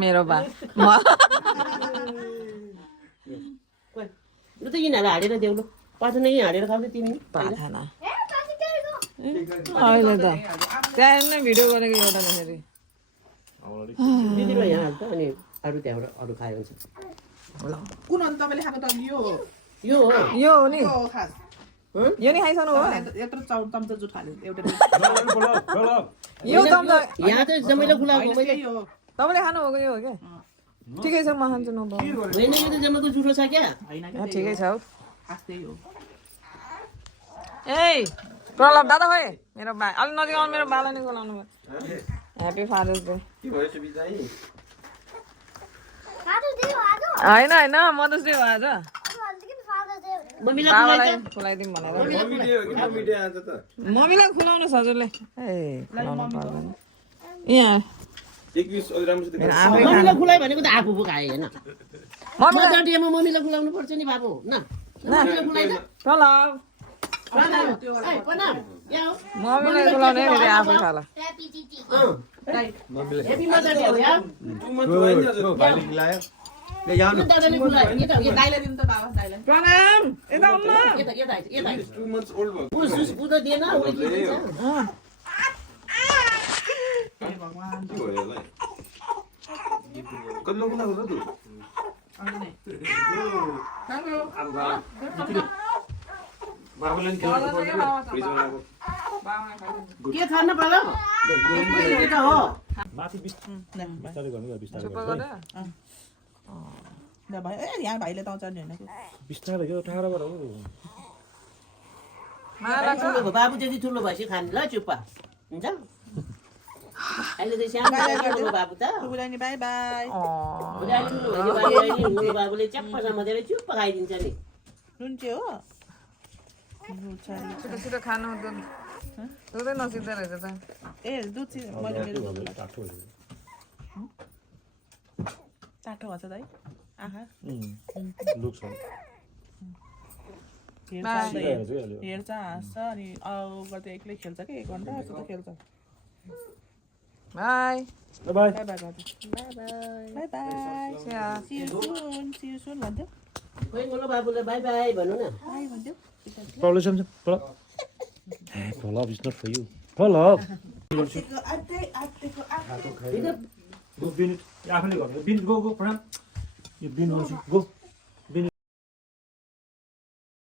मेरो बा ल त यिनीहरू हालेर देऊ ल पाठा नै हालेर खाऊ तिमी पाथाना अहिले त त्यहाँ नै भिडियो गरेको एउटा फेरि दिदीलाई यहाँ हाल्छ अनि अरू त्यहाँबाट अरू खायो हुन्छ कुन अन्त तपाईँले खाएको त यो यो हो यो हो नि यो हो खास यो नि खाइसक्नु हो यत्रो चम्चा जुट खाले एउटा यो चम्चा यहाँ चाहिँ जम्मैले खुलाएको त्यही हो तपाईँले खानु भएको यो हो क्या ठिकै छ म खान्छु न होइन यो त जम्माको जुठो छ क्या होइन ठिकै छ हौ खास त्यही हो ए प्रलाप दादा खोइ मेरो बा अलि नजिक आउनु मेरो बालाई नै बोलाउनु भयो ह्याप्पी फादर्स डे होइन होइन मदर्स डे हो आज बाबालाई खुलाइदिउँ भनेर मम्मीलाई खुलाउनुहोस् हजुरले ए खुलाउनु पर्दैन यहाँ मम्मीलाई खुलाइ भनेको त आफू पो खाए होइन मदरडेमा मम्मीलाई खुलाउनु पर्छ नि बाबु न मम्मीलाई खुलाइद प्रलाप मम्मीलाई खुलाउने फेरि आफै खाला हेपी मदर डे हो यार दादाले खुलायो दाइलाई दिनु त बाबा दाइलाई प्रणाम यता आउनु न बुध दिएन भगवान के खान पर्यो हो भाइ ए यहाँ भाइले त आउँछ नि होइन बाबु त्यति ठुलो भएपछि खाने ल चुप्पा हुन्छ अहिले त सानो बाबु त नि बाई बाई बाबुले च्याप्प समातेर चुप्प खाइदिन्छ नि नुन चाहिँ हो छिटो छिटो खानु दुधै नसिद्धो रहेछ त ए दुध चाहिँ मैले मेरो टाटो भन्छ दाइ आहा हेर्छ हाँस्छ अनि गर्दै एक्लै खेल्छ कि 1 घन्टा जस्तो त खेल्छ bye bye bye bye bye bye see you सुन भन्थ्यो खोइ बोलो बाबुले बाई बाई भन्नु न बाई भन्थ्यो Problem Prolab is not for you. Prolab. Go bin it. Go. Pranam. You bin also. Go.